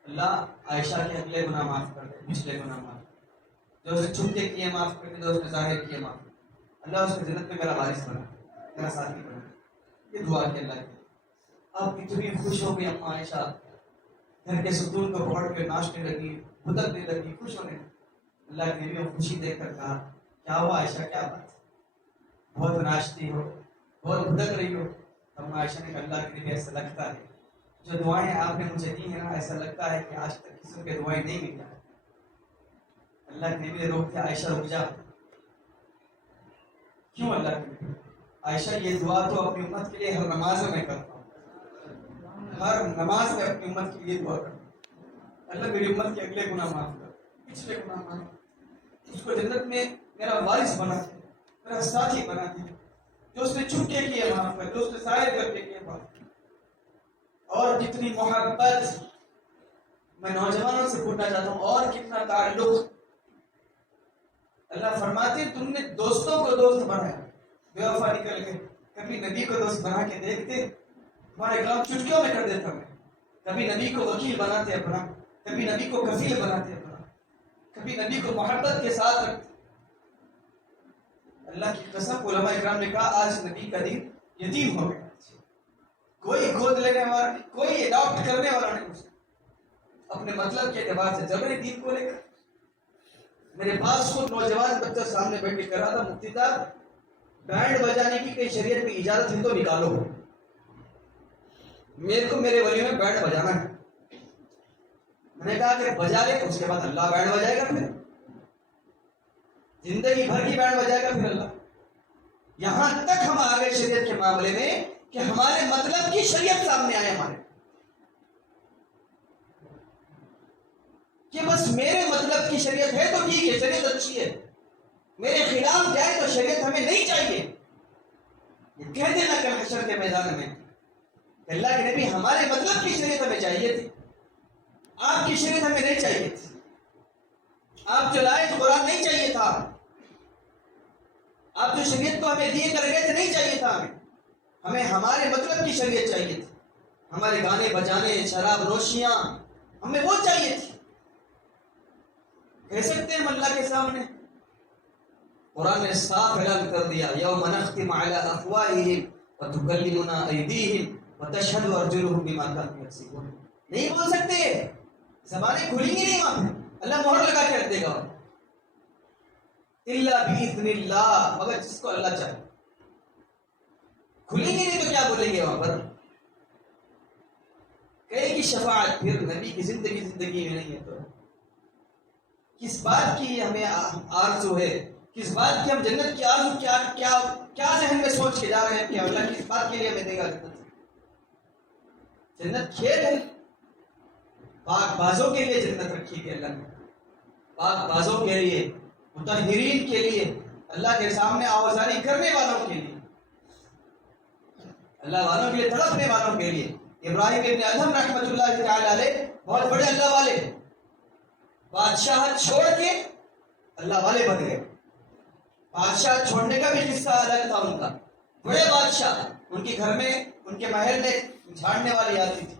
اللہ عائشہ کے اگلے گناہ معاف کر دے، پچھلے گناہ معاف کر دے، جو اس نے چھپتے کیے معاف کر دے، جو اس نے ظاہر کیے معاف کر دے، اللہ اس کے جنت میں میرا وارث بنا، میرا ساتھی بنا۔ یہ دعا کی اللہ کی۔ اب کتنی خوش ہو گئی اما عائشہ، گھر کے ستون کو پکڑ کے ناچنے لگی، بدلنے لگی، خوش ہونے لگی۔ اللہ کے نبی خوشی دیکھ کر کہا کیا ہوا عائشہ، کیا بات، بہت ناچتی ہو، بہت بھڑک رہی ہو؟ اما عائشہ نے کہا اللہ کے نبی ایسا لگتا ہے جو دعائیں آپ نے مجھے دی ہیں نا، ایسا لگتا ہے کہ آج تک کسی کے دعائیں نہیں ملی۔ اللہ کے نبی نے روک دیا، عائشہ رک جا۔ کیوں اللہ کے نبی؟ عائشہ یہ دعا تو اپنی امت کے لیے ہر نماز میں کرتا ہوں، ہر نماز میں اپنی امت کے لیے دعا کرتا ہوں، اللہ میری امت کے اگلے گناہ معاف کر، پچھلے گناہ معاف، اس کو جنت میں میرا وارث بنا دے، میرا ساتھی بنا دے، جو اس نے چھپ کے کیے معاف کر، جو اس نے ظاہر کر کے کیے معاف کر۔ اور کتنی محبت، میں نوجوانوں سے پوچھنا چاہتا ہوں، اور کتنا تعلق۔ اللہ فرماتے تم نے دوستوں کو دوست بنایا، بے وفا نکل گئے۔ کبھی نبی کو دوست بنا کے دیکھتے، ہمارے کام چٹکیوں میں کر دیتا میں۔ کبھی نبی کو وکیل بناتے اپنا، کبھی نبی کو کفیل بناتے اپنا، کبھی نبی کو محبت کے ساتھ رکھتے۔ اللہ کی قسم، علماء اکرام نے کہا آج نبی کا دین یتیم ہو گیا، کوئی گود لینے والا نہیں، کوئی اڈاپٹ کرنے والا نہیں اسے، اپنے مطلب کے اعتبار سے چل رہے دین کو لے کر۔ میرے پاس خود نوجوان بچہ سامنے بیٹھ کے کر رہا تھا، مفتی صاحب بینڈ بجانے کی کئی شریعت میں اجازت ہے تو نکالو، میرے کو میرے ولی میں بینڈ بجانا ہے۔ میں نے کہا کہ بجا لے، اس کے بعد اللہ بینڈ بجائے گا، پھر زندگی بھر کی بینڈ بجائے گا پھر اللہ۔ یہاں تک ہم آ گئے شریعت کے معاملے میں کہ ہمارے مطلب کی شریعت سامنے آئے ہمارے، کہ بس میرے مطلب کی شریعت ہے تو ٹھیک ہے، شریعت اچھی ہے، میرے خلاف جائے تو شریعت ہمیں نہیں چاہیے۔ یہ کہہ دینا کہ حشر کے میدان میں اللہ کے نبی ہمارے مطلب کی شریعت ہمیں چاہیے تھی، آپ کی شریعت ہمیں نہیں چاہیے تھی، آپ چلائے قرآن نہیں چاہیے تھا، آپ جو شریعت کو ہمیں دیے کر گئے تھے نہیں چاہیے تھا ہمیں ہمارے مطلب کی شریعت چاہیے تھی. ہمارے گانے بجانے شراب نوشیاں ہمیں وہ چاہیے تھی. کہہ سکتے ہیں ہم اللہ کے سامنے؟ قرآن نے صاف اعلان کر دیا یوم نختم علی افواہہم وتکلمنا ایدیہم وتشہد ارجلہم بما کانوا یکسبون. نہیں بول سکتے، زبانیں کھلیں گی نہیں وہاں پہ، اللہ مہر لگا کے رکھ دے گا. الا باذن اللہ، مگر جس کو اللہ چاہے. کھلیں گی نہیں تو کیا بولیں گے وہاں پر؟ کہیں کی شفاعت پھر نبی کی زندگی میں نہیں ہے. تو کس بات کی ہمیں آرزو ہے؟ کس بات کی ہم جنت کی آرزو کیا ذہن میں سوچ کے جا رہے ہیں کہ اللہ کس بات کے لیے ہمیں دے گا جنت؟ جنت کھیل ہے، پاک بازوں کے لیے جنت رکھی گئی اللہ نے. پاک بازوں کے لیے، مطہرین کے لیے، اللہ کے سامنے آوازانی کرنے والوں کے لیے، اللہ والوں کے لیے، تڑپنے والوں کے لیے. ابراہیم ابن ادھم رحمۃ اللہ تعالی علیہ بہت بڑے اللہ والے، بادشاہ چھوڑ کے اللہ والے بن گئے. بادشاہ چھوڑنے کا بھی قصہ الگ تھا ان کا. بڑے بادشاہ، ان کے گھر میں، ان کے محل میں جھاڑنے والی آتی تھی،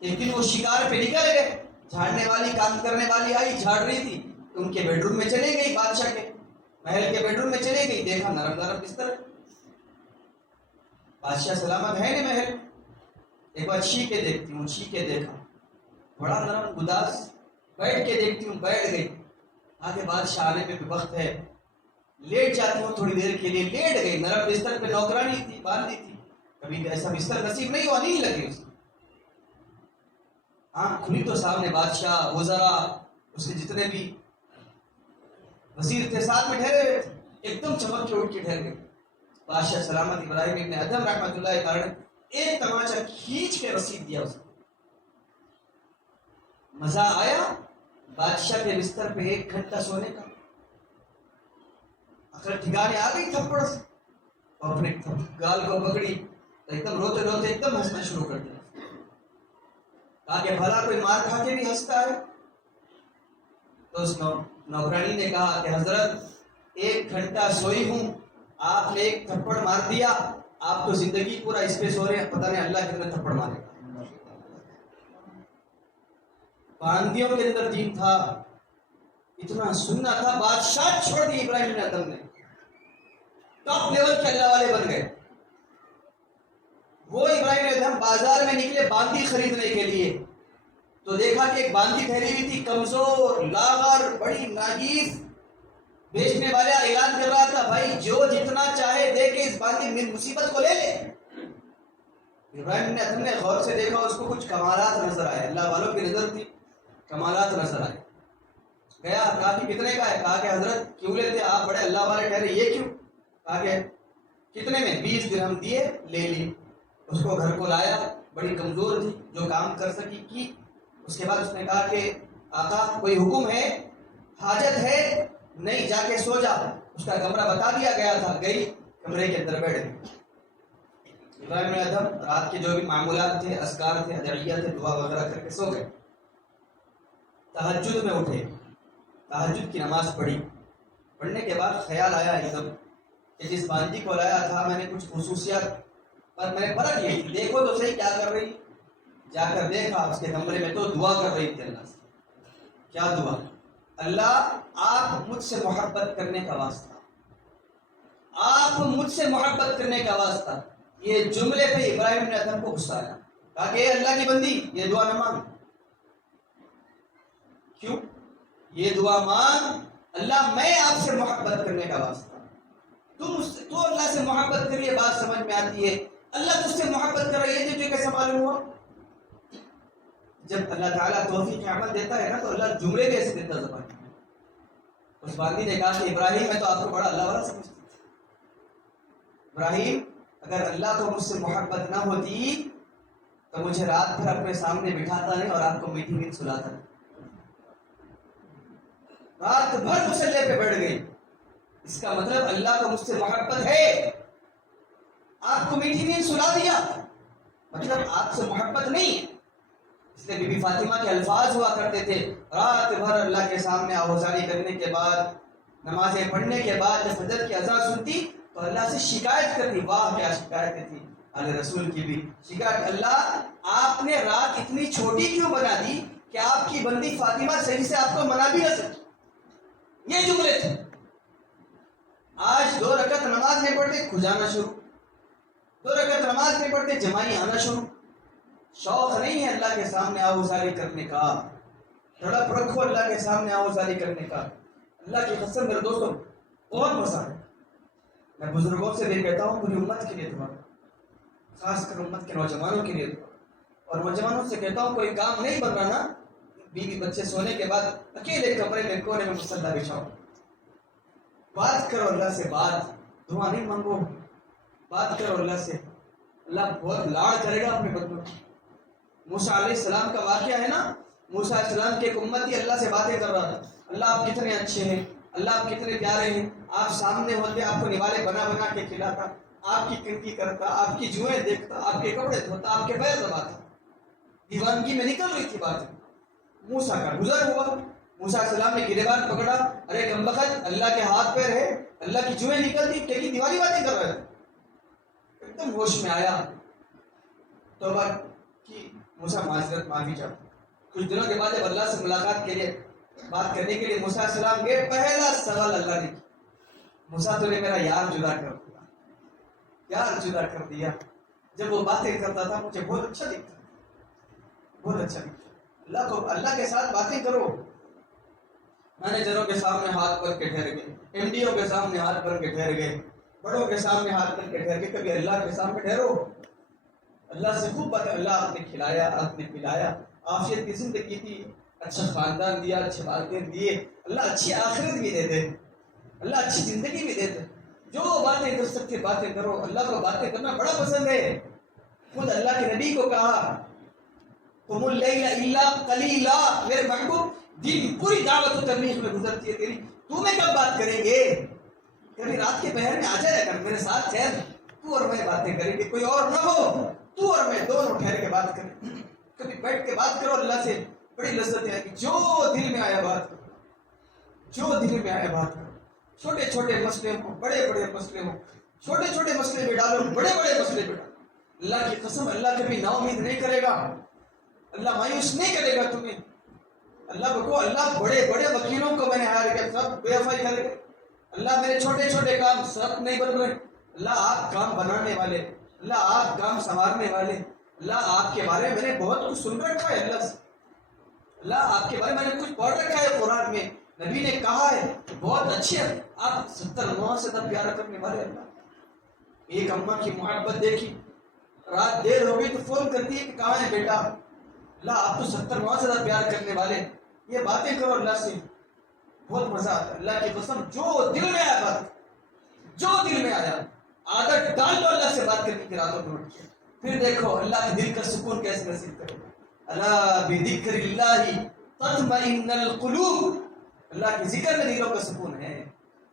لیکن وہ شکار پہ نکل گئے. جھاڑنے والی، کام کرنے والی آئی، جھاڑ رہی تھی، ان کے بیڈ روم میں چلے گئی، بادشاہ کے محل کے بیڈ روم میں چلے گئی، دیکھا نرم نرم بستر. بادشاہ سلامت ہے نہیں محل، ایک بار چھینک کے دیکھتی ہوں، چھینک کے دیکھا بڑا نرم گداس، بیٹھ کے دیکھتی ہوں، بیٹھ گئی. آگے بادشاہ آنے پہ بھی وقت ہے، لیٹ جاتی ہوں تھوڑی دیر کے لیے، لیٹ گئی. نرم بستر پہ نوکرانی تھی، باندھی تھی، کبھی ایسا بستر نصیب نہیں ہوا، نہیں لگی اسے. آنکھ کھلی تو سامنے بادشاہ، وزراء، اس کے جتنے بھی وزیر تھے ساتھ میں ٹھہرے ہوئے تھے، ایک دم چمک کے اٹھ کے ٹھہر گئے. بادشاہ سلامت ابراہیم ابن ادھم رحمۃ اللہ تعالی نے ایک تماچا کھینچ کے رسید دیا اسے. مزہ آیا بادشاہ کے بستر پہ 1 گھنٹہ سونے کا. اخر ٹھکانے آ گئی تھپڑ سے، اور اپنے گال کو پکڑی، ایک دم روتے روتے ایک دم ہنسنا شروع کر دیا. کہا کہ بھلا کوئی مار کھا کے بھی ہنستا ہے؟ تو اس نوکرانی نے کہا کہ حضرت 1 گھنٹہ سوئی ہوں، آپ نے 1 تھپڑ مار دیا، آپ تو زندگی پورا اس پہ سو رہے ہیں، پتہ نہیں اللہ کتنے تھپڑ مارے گا. باندیوں کے اندر دین تھا، اتنا سننا تھا. بادشاہ چھوڑ دی ابراہیم بن ادھم نے، ٹاپ لیول کے اللہ والے بن گئے. وہ ابراہیم بن ادھم بازار میں نکلے باندی خریدنے کے لیے، تو دیکھا کہ ایک باندی ٹھہری ہوئی تھی، کمزور، لاغر، بڑی ناگیز. بیچنے والا اعلان کر رہا تھا بھائی جو جتنا چاہے دے کے اس باندی میں مصیبت کو لے لے. ابراہیم بن ادھم نے غور سے دیکھا، اس کو کچھ کمالات نظر آئے، اللہ والوں کی نظر تھی، کمالات نظر آئے. گیا، کہا کہ کتنے کا ہے؟ کہا کہ حضرت کیوں لیتے، آپ بڑے اللہ والے ٹھہرے، یہ کیوں؟ کہا کہ کتنے میں؟ 20 درہم دیے، لے لی. اس کو گھر کو لایا، بڑی کمزور تھی، جو کام کر سکی کی. اس کے بعد اس نے کہا کہ آقا کوئی حکم ہے، حاجت ہے؟ نہیں، جا کے سو جا. اس کا کمرہ بتا دیا گیا تھا، گئی کمرے کے اندر بیٹھ گئی. ابراہیم بن ادھم رات کے جو بھی معمولات تھے، اذکار تھے، ادعیہ تھے، دعا وغیرہ کر کے سو گئے. تہجد میں اٹھے، تہجد کی نماز پڑھی. پڑھنے کے بعد خیال آیا ایک دم کہ جس باندی کو لایا تھا میں نے کچھ خصوصیات پر میں نے پرکھ لی تھی، دیکھو تو صحیح کیا کر رہی. جا کر دیکھا اس کے کمرے میں تو دعا کر رہی تھی اللہ سے. کیا دعا؟ اللہ آپ مجھ سے محبت کرنے کا واسطہ، آپ مجھ سے محبت کرنے کا واسطہ. یہ جملے پہ ابراہیم بن ادھم کو غصہ آیا. کہا کہ اللہ کی بندی یہ دعا نہ مانگ. کیوں؟ یہ دعا مانگ اللہ میں آپ سے محبت کرنے کا واسطہ. تو اللہ سے محبت کریے، بات سمجھ میں آتی ہے. اللہ تجھ سے محبت کر رہی ہے، تجھے کیسے معلوم ہوا؟ جب اللہ تعالیٰ توفیق عمل دیتا ہے نا تو اللہ جملے کیسے دیتا زبان میں. اس باندی نے کہا کہ ابراہیم میں تو آپ کو بڑا اللہ والا سمجھتی تھی. ابراہیم اگر اللہ کو مجھ سے محبت نہ ہوتی تو مجھے رات بھر اپنے سامنے بٹھاتا نہیں اور آپ کو میٹھی نیند سلاتا نہیں. رات بھر مسلح پہ بیٹھ گئی. اس کا مطلب اللہ کو مجھ سے محبت ہے، آپ کو میٹھی نیند سلا دیا، مطلب آپ سے محبت نہیں. اس لیے بی بی فاطمہ کے الفاظ ہوا کرتے تھے، رات بھر اللہ کے سامنے آوازانی کرنے کے بعد، نمازیں پڑھنے کے بعد جب فجر کی اذان سنتی تو اللہ سے شکایت کرتی. واہ کیا شکایتیں تھی اللہ رسول کی بھی. شکایت, اللہ آپ نے رات اتنی چھوٹی کیوں بنا دی کہ آپ کی بندی فاطمہ صحیح سے آپ کو منا بھی نہ سکی. یہ جملے تھے. آج 2 رکعت نماز نہیں پڑھتے کھجانا شروع, 2 رکعت نماز نہیں پڑھتے جمائی آنا شروع. شوق نہیں ہے اللہ کے سامنے آہوزاری کرنے کا, تڑپ رکھو اللہ کے سامنے آہوزاری کرنے کا. اللہ کی قسم میرے دوستوں بہت مزہ ہے. میں بزرگوں سے بھی کہتا ہوں پوری امت کے لیے دعا, خاص کر امت کے نوجوانوں کے لیے دعا. اور نوجوانوں سے کہتا ہوں کوئی کام نہیں بن رہا نا, بیوی بچے سونے کے بعد اکیلے کمرے میں کونے میں مصلی بچھاؤ, بات کرو اللہ سے. بات دعا نہیں مانگو, بات کرو اللہ سے. اللہ بہت لاڑ کرے گا اپنے بندوں کی. موسیٰ علیہ السلام کا واقعہ ہے نا, موسیٰ علیہ السلام کے ایک امتی اللہ سے باتیں کر رہا تھا. اللہ آپ کتنے اچھے ہیں, اللہ آپ کتنے پیارے ہیں, آپ سامنے ہوتے آپ کو نوالے بنا بنا کے کھلاتا, آپ کی کنکی کرتا, آپ کی جوئیں دیکھتا, آپ کے کپڑے دھوتا, آپ کے پیر دباتا. دیوانگی میں نکل رہی تھی بات. موسیٰ کا گزر ہوا, موسیٰ علیہ السلام نے گریبان پکڑا, ارے کمبخت اللہ کے ہاتھ پیر ہے, اللہ کی جوئیں نکلتی کہیں دیوالی باتیں کر رہے تھے. ایک دم ہوش میں آیا, توبہ کی, موسیٰ معذرت مانگی جاؤ. کچھ دنوں کے بعد جب اللہ سے ملاقات کے لیے بات کرنے کے لیے موسیٰ علیہ السلام گئے, پہلا سوال اللہ نے کیا, موسیٰ تو نے میرا یار جدا کر دیا, یار جدا کر دیا. جب وہ باتیں کرتا تھا مجھے بہت اچھا دکھتا, بہت اچھا دکھتا. اللہ کو, اللہ کے ساتھ باتیں کرو. مینیجروں کے سامنے ہاتھ بن کے ٹھہر گئے, ایم ڈی او کے سامنے ہاتھ بن کے ٹھہر گئے, بڑوں کے سامنے ہاتھ بن کے ٹھہر گئے. کبھی اللہ کے سامنے ٹھہرو, اللہ سے خوب بات. اللہ آپ نے کھلایا, آپ نے پلایا, عافیت کی زندگی دی, اچھا خاندان دیا, اچھے والدین دیے, اللہ اچھی آخرت بھی دے دے, اللہ اچھی زندگی بھی دے دے. جو باتیں کر سکتے باتیں کرو. اللہ کو باتیں کرنا بڑا پسند ہے. خود اللہ کے نبی کو کہا تم اللیل الا قلیلا, میرے محبوب دن پوری دعوت و تبلیغ میں گزرتی ہے تیری, تمہیں کب بات کریں گے؟ کبھی رات کے پہر میں آ جائے کر میرے ساتھ ٹھہر, تو اور میں باتیں کریں گے, کوئی اور نہ ہو, تو اور میں دونوں ٹھہر کے بات کریں. کبھی بیٹھ کے بات کرو اللہ سے, بڑی لذت ہے کہ جو دل میں آیا بات کرو, جو دل میں آیا بات کرو. چھوٹے چھوٹے مسئلے ہوں, بڑے بڑے مسئلے ہوں, چھوٹے چھوٹے مسئلے میں ڈالو, بڑے بڑے مسئلے میں ڈالو. اللہ کی قسم اللہ کبھی نا امید نہیں کرے گا, اللہ مایوس نہیں کرے گا تمہیں. اللہ کو اللہ بڑے بڑے وکیلوں کو میں نے ہائر کیا, سب بے وفائی کرے گا. اللہ میرے چھوٹے چھوٹے کام سب نہیں بن رہے, اللہ آپ کام بنانے والے, اللہ آپ کام سنوارنے والے, اللہ آپ کے بارے میں نے بہت کچھ سن رکھا ہے. اللہ سے, اللہ آپ کے بارے میں نے کچھ پڑھ رکھا ہے قرآن میں, نبی نے کہا ہے بہت اچھے, آپ 70 ماہ سے تب پیار کرنے والے. اللہ ایک اماں کی محبت دیکھی, رات دیر ہو گئی تو فون کرتی ہے کہ کہاں ہے بیٹا. اللہ آپ تو 70 ماہ سے تب پیار کرنے والے. یہ باتیں کرو اللہ سے, بہت مزہ آتا ہے. اللہ کی قسم جو دل میں آیا بات, جو دل میں آیا عادت ڈال دو اللہ سے بات کرنے کی راتوں میں اٹھ کے, پھر دیکھو اللہ کے دل کا سکون کیسے نصیب کرے گا. اللہ بذکر اللہ تطمئن القلوب, اللہ کے ذکر میں دلوں کا سکون ہے.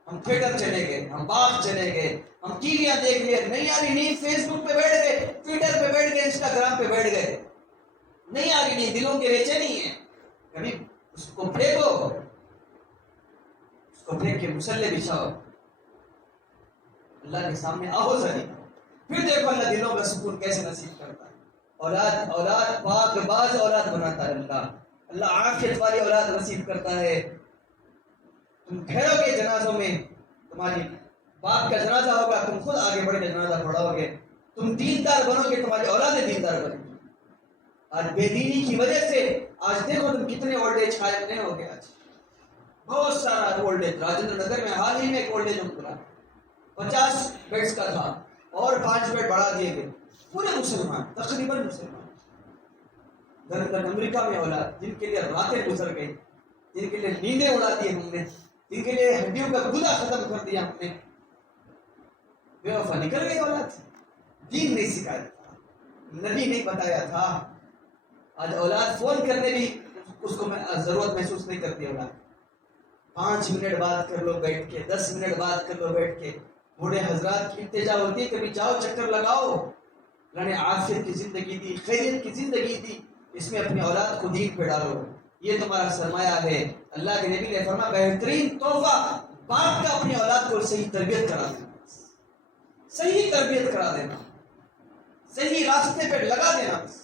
ہم تھیٹر چلے گئے, ہم باغ چلے گئے, ہم ٹیویاں دیکھ لیے, نہیں آ رہی نیند, فیس بک پہ بیٹھ گئے, ٹویٹر پہ بیٹھ گئے, انسٹاگرام پہ بیٹھ گئے, نہیں آ رہی نیند, دلوں کے بے چینی ہے. کبھی اس کو پھینکو, اس کو پھینک کے مصلی بچھاؤ, اللہ کے سامنے آہو ذری, پھر دیکھو اللہ دلوں کا سکون کیسے نصیب کرتا ہے. اولاد پاک باز اولاد بناتا ہے اللہ, اللہ عافیت والی اولاد نصیب کرتا ہے. تم ٹھہرو گے جنازوں میں, تمہاری باپ کا جنازہ ہوگا, تم خود آگے بڑھ کے جنازہ پڑھاؤ گے, تم دیندار بنو گے, تمہاری اولادیں دیندار بنیں گی. آج بے دینی کی وجہ سے آج دیکھو تم کتنے اولڈ ایج قائم نہیں ہو گے. آج بہت سارا اولڈ ایج, راجندر نگر میں حال ہی میں ایک اولڈ ایج ہوم کھلا, 50 بیڈس کا تھا اور 5 بیڈ بڑھا دیے گئے. پورے مسلمان, تقریباً مسلمان. در امریکہ میں اولاد جن کے لیے راتیں گزر گئی, جن کے لیے نیندیں اڑا دی ہم نے, جن کے لیے ہڈیوں کا گدا ختم کر دیا ہم نے, بے وفا نکل گئی اولاد. دین نہیں سکھایا تھا, نبی نہیں بتایا تھا. آج اولاد فون کرنے بھی اس کو ضرورت محسوس نہیں کرتی. اولاد 5 منٹ بات کر لو بیٹھ کے, 10 منٹ بات کر لو بیٹھ کے. بوڑھے حضرات کی التجا ہوتی ہے کبھی جاؤ چکر لگاؤ. اللہ نے عافیت کی زندگی دی, خیریت کی زندگی دی, اس میں اپنی اولاد کو دین پہ ڈالو, یہ تمہارا سرمایہ ہے. اللہ کے نبی نے فرمایا بہترین تحفہ باپ کا اپنی اولاد کو صحیح تربیت کرانا. صحیح تربیت کرا دینا، صحیح راستے پہ لگا دینا بس۔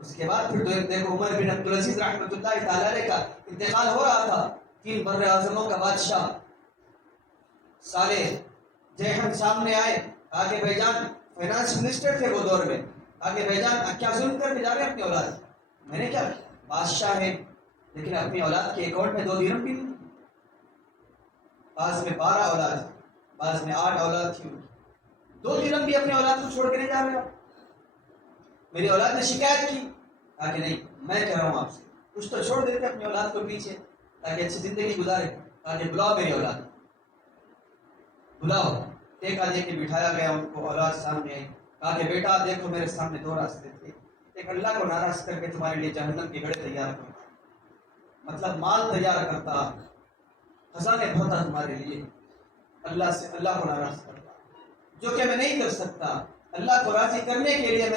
اس کے بعد پھر دیکھو عمر بن عبدالعزیز رحمۃ اللہ تعالی علیہ کا انتقال ہو رہا تھا، 3 بر اعظموں کا بادشاہ صالح جہن سامنے آئے، کہا کہ بھائی جان، فائنانس منسٹر تھے وہ دور میں، کہا کہ بھائی جان کیا ظلم کر کے جا رہے ہیں اپنی اولاد؟ میں نے کیا، بادشاہ ہے لیکن اپنی اولاد کے اکاؤنٹ میں 2 درہم بھی نہیں، بعض میں 12 اولاد، بعض میں 8 اولاد تھی، 2 درہم بھی اپنے اولاد کو چھوڑ کے نہیں جا رہے ہو۔ میری اولاد نے شکایت کی، کہا کہ نہیں، میں کہہ رہا ہوں آپ سے کچھ تو چھوڑ دیتے اپنی اولاد کو پیچھے تاکہ اچھی زندگی گزارے۔ کہا کہ بلاؤ میری اولاد، بلاؤ۔ ٹیکا دے کے بٹھایا گیا ان کو، اولاد سامنے آئی، کہا کہ بیٹا دیکھو میرے سامنے 2 راستے تھے، ایک اللہ کو ناراض کر کے تمہارے لیے جہنم کے گڑھے تیار کرتا، مطلب مال تیار کرتا، خزانے بھرتا تمہارے لیے، اللہ سے اللہ کو ناراض کرتا، جو کہ میں نہیں کر سکتا۔ اللہ کو راضی کرنے کے لیے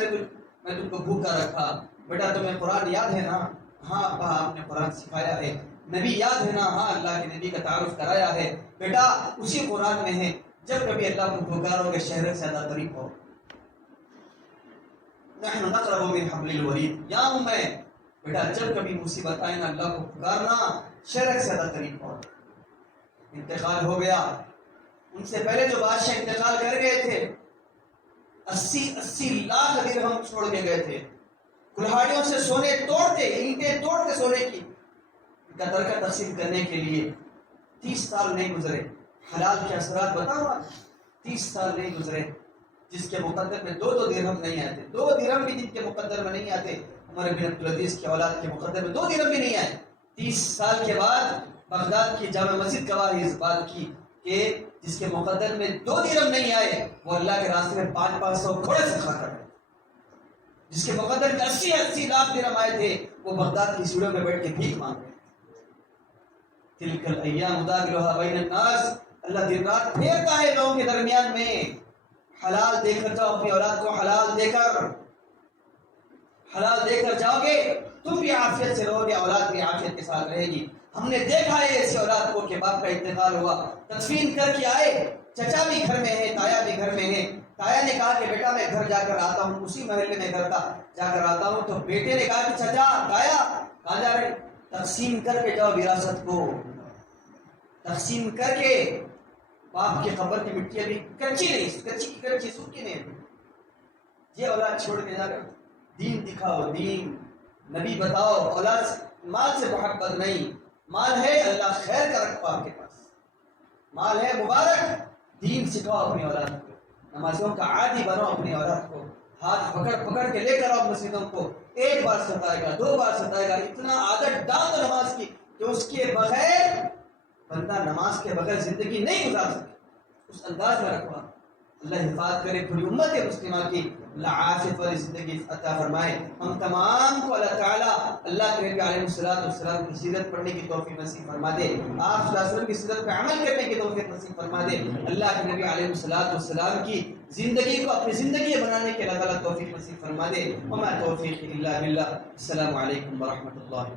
میں تم کو بھوکا رکھا۔ بیٹا تمہیں قرآن یاد ہے نا؟ ہاں ابا آپ نے قرآن سکھایا ہے۔ نبی یاد ہے نا؟ ہاں اللہ کے نبی کا تعارف کرایا ہے۔ بیٹا اسی قرآن میں ہے، جب کبھی اللہ کو پکارو گے شہر سے زیادہ قریب ہو، نحن نقرب من حبل الورید، یہاں ہوں میں، بیٹا جب کبھی مصیبت آئے نا اللہ کو پکارنا، شہر سے زیادہ قریب ہو۔ انتقال ہو گیا۔ ان سے پہلے جو بادشاہ انتقال کر گئے تھے 80 لاکھ درہم چھوڑ کے گئے تھے، کلہاڑیوں سے سونے توڑتے، اینٹیں توڑتے سونے کی قدر کا تقسیم کرنے کے لیے 30 سال نہیں گزرے۔ حلال کے اثرات بتاؤ، 30 سال نہیں گزرے جس کے مقدر میں 2 درہم نہیں آتے، 2 درہم بھی جن کے مقدر میں نہیں آتے، عمر بن عبدالعزیز کی اولاد کے مقدر میں 2 درہم بھی نہیں آئے۔ 30 سال کے بعد بغداد کی جامع مسجد گواہی اس بات کی کہ جس کے مقدر میں 2 درہم نہیں آئے وہ اللہ کے راستے میں 500 گھوڑے سے کھا کر، جس کے مقدر میں 80 لاکھ درہم آئے تھے وہ بغداد کی سیڑھیوں میں بیٹھ کے بھیک مانگ رہے تھے۔ تلک الایام نداولها بین الناس، اللہ دن رات پھیرتا ہے لوگوں کے درمیان میں۔ حلال دے کر جاؤ اپنی اولاد کو، حلال دے کر جاؤ گے تم بھی عافیت سے رہو گے، اولاد بھی عافیت کے ساتھ رہے گی۔ ہم نے دیکھا ہے ایسی اولاد کو کہ باپ کا انتقال ہوا، تدفین کر کے آئے، چچا بھی گھر میں ہے، تایا بھی گھر میں ہے۔ تایا نے کہا کہ بیٹا میں گھر جا کر آتا ہوں، اسی محلے میں گھر تھا، جا کر آتا ہوں، تو بیٹے نے کہا کہ چچا تایا کہاں جا رہے؟ تقسیم کر کے جاؤ وراثت کو، تقسیم کر کے۔ باپ کی قبر کی مٹی ابھی کچی نہیں، کچی سوکھی نہیں، یہ اولاد چھوڑ کے جا رہے ہو۔ دین دکھاؤ، دین نبی بتاؤ۔ اولاد مال سے محبت نہیں، مال ہے اللہ خیر کا رکھو آپ کے پاس، مال ہے مبارک، دین سکھاؤ اپنی اولاد کو، نمازوں کا عادی بنو اپنی اولاد کو، ہاتھ پکڑ کے لے کر آؤ مسجدوں کو، 1 بار ستائے گا، 2 بار ستائے گا، اتنا عادت ڈال دو نماز کی کہ اس کے بغیر بندہ نماز کے بغیر زندگی نہیں گزار سکے، اس انداز میں رکھو۔ اللہ حفاظت کرے پوری امت مسلمہ کی، اللہ عافیت والی زندگی عطا فرمائے۔ ہم تمام کو اللہ تعالیٰ اللہ کے نبی علیہ السلام کی سیرت پڑھنے کی توفیق نصیب فرما دے، آپ صلی اللہ علیہ وسلم کی سیرت پہ عمل کرنے کی توفیق نصیب فرما دے۔ اللہ کے نبی علیہ السلام کی زندگی کو اپنی زندگی بنانے کے اللہ تعالیٰ توفیق نصیب فرما دے۔ وما توفیق الا باللہ۔ السلام علیکم ورحمۃ اللہ۔